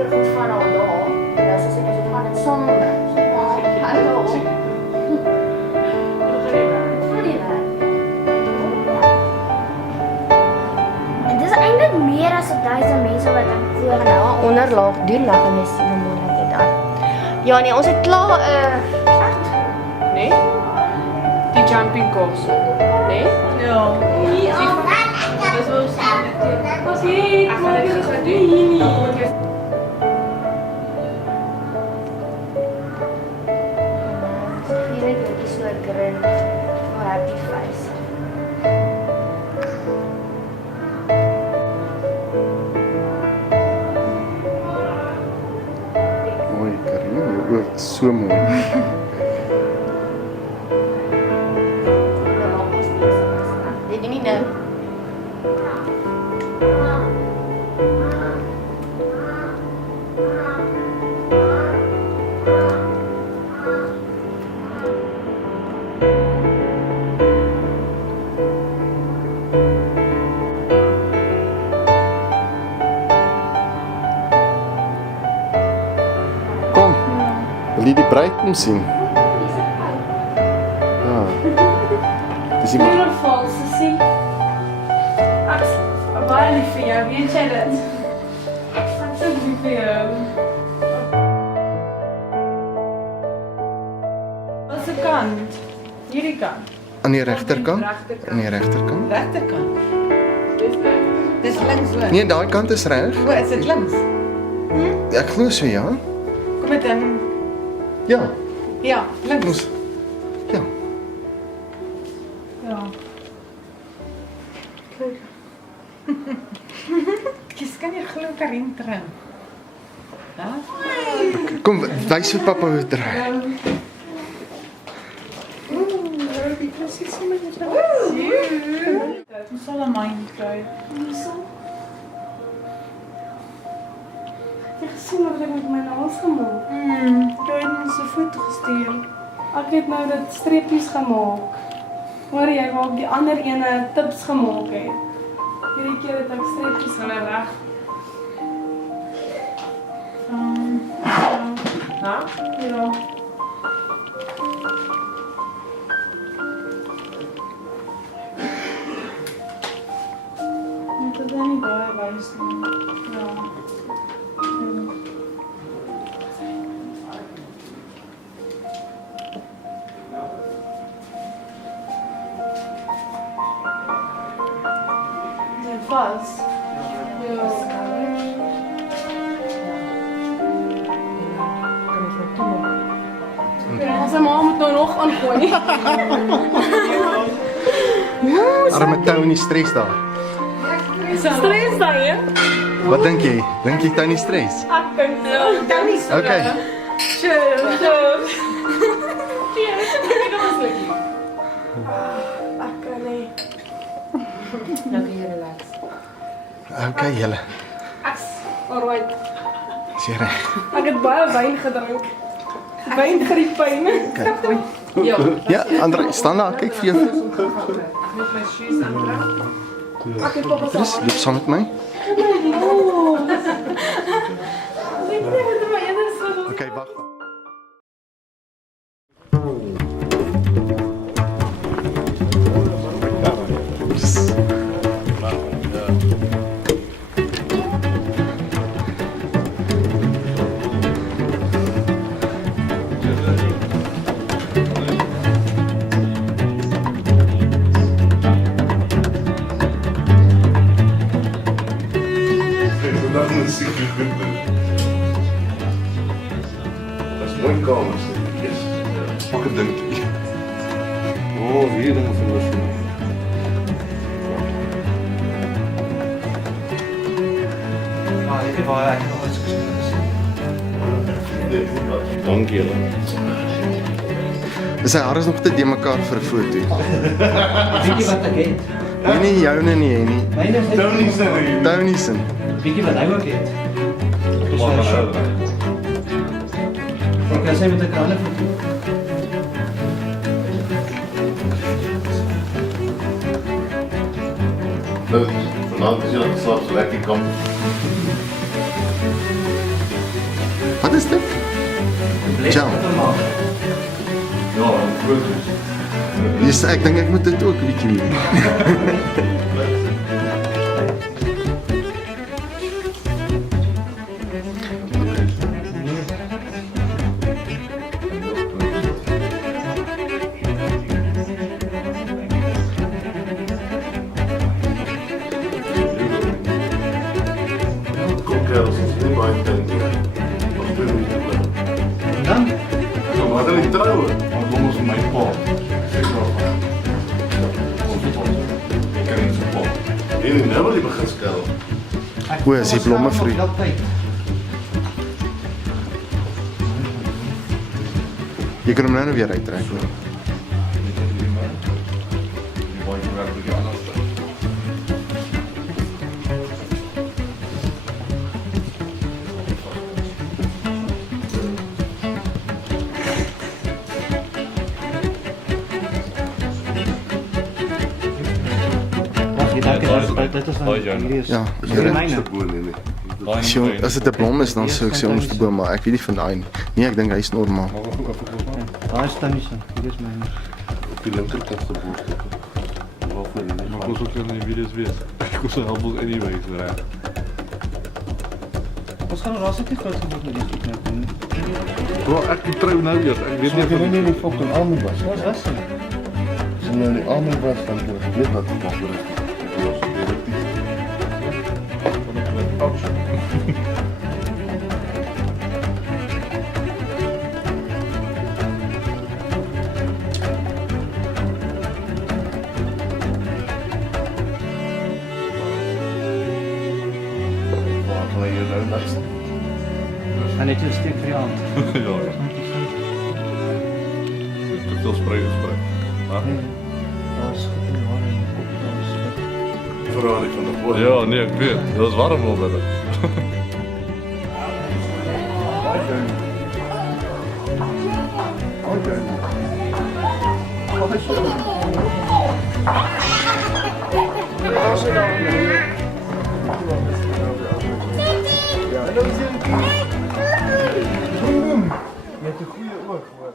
zeker goed van al daar. En dan sê ons gaan dit saam. Hallo. En dis eintlik meer as 1000 mense wat aan voor nou onderlaag doen lag en jy sien hoe mooi dit daar. Ja nee, ons het klaar Nee? Die jumping castle. Nee? Ja. Dis was was hier. Ek gaan dit gou doen. Hier het jy so 'n grin for happy face. Mooi, Karin, jou oog is so mooi. Dit doen nie nou. Kom, wil jy die bruid kom sien? Ja. Dis iemand. Hier vals sien. Ek baie lief vir jou, weet jy dit? Ek so lief vir jou. Wat se kant? Hierdie kant. Aan die regterkant? Regterkant. Aan die regterkant? Regterkant. Dis reg. Dis links hoor. Nee, daai kant is reg. O, is dit links? Ek glo so, ja. Kom dit in. Ja, Ja, links. ons. Ja. Ja. Kies kan jy glo Karin trou. Ja? Kom, wys vir pappa hoe dit draai. Ons sal 'n myn kry. Ek het gesien wat ek met my naels gemaak. Jy het ons 'n foto gestuur. Ek het nou dit streepies gemaak. Hoor jy waar die ander ene tips gemaak het. Hierdie keer het ek streepies Hulle reg. Ja. Ja. Dit is nie baie wys nie. Ja. Dit was. Ja. Ons ma moet nou nog aangooi. Arme Tony stres daar. Stres daai, hè? Wat dink jy? Dink jy Tony stres? Ek dink so. Okay. Sure. Cheers. Ek was lekker. Ek kan nie. Nou kan jy relax. Okay, julle. Ek's alright. Is jy reg? Ek het baie wyn gedrink. Wyn vir die pyn. Ja. Ja, Andre, staan daar, kyk vir jou. Ek moet my shoes aantrek. Ek het papa Chris, loop saam met my. Ek weet nie wat my ene so. Okay, wag. Vandaag moet ik goed doen. Dat is mooi kamers. Yes. Pak een ding. Oh, weer dingen van de film. Ah, dit is wel echt nog eens Dank je. Is hy alles nog te de mekaar vir 'n foto? Weet jy wat ek het? Nee, joune nie, hè nie. Myne is net Tony se. Tony se. Weet jy wat hy ook het? Dis Maar wel nou. shop. Ek kan sê met 'n ander foto. Nou, vanavond is je nog geslapen, zo lekker kamp. is dit? Jam. Ja, goed is. Dis ek dink ek moet dit ook 'n bietjie doen. Cocktails is nie my ding nie. Wat doen jy? En dan? Ja, maar dan nie troue. Maar kom ons vir my pa. Sê nou van. Ons pa. Ek kan nie so pa. Nee, nou wil jy begin skel. O, is die blomme vir u? Jy kan hom nou weer uittrek. Die boy werk bietjie anders. Dit is Ja, Dis hier. myne. As dit 'n blom is, dan sou ek sê ons te boom, maar ek weet nie van daai nie. Nee, ek dink hy's normaal. Daar is dan nie so. Hier is myne. Op die linkerkant se boerstukke. Waarvoor nie? Maar ik was ook in die video's weer. Ik was er helemaal anyways, right? Ons gaan raas ek nie groot geword met die soek nie. Bro, ek trou nou weer. Ek weet nie of niet jy die fucking almond was. Wat was dit? Als je nou die almond was, dan kun je weet wat het mag worden. En net een stuk vir die hand. Ja, ja. Te veel spray gespray. Daar is goed in die haren en die kop. Daar is goed. Vooral niet van de boer. Ja, nee, ik weet. Dat is warm wel bij Titi! Je hebt een goede oor.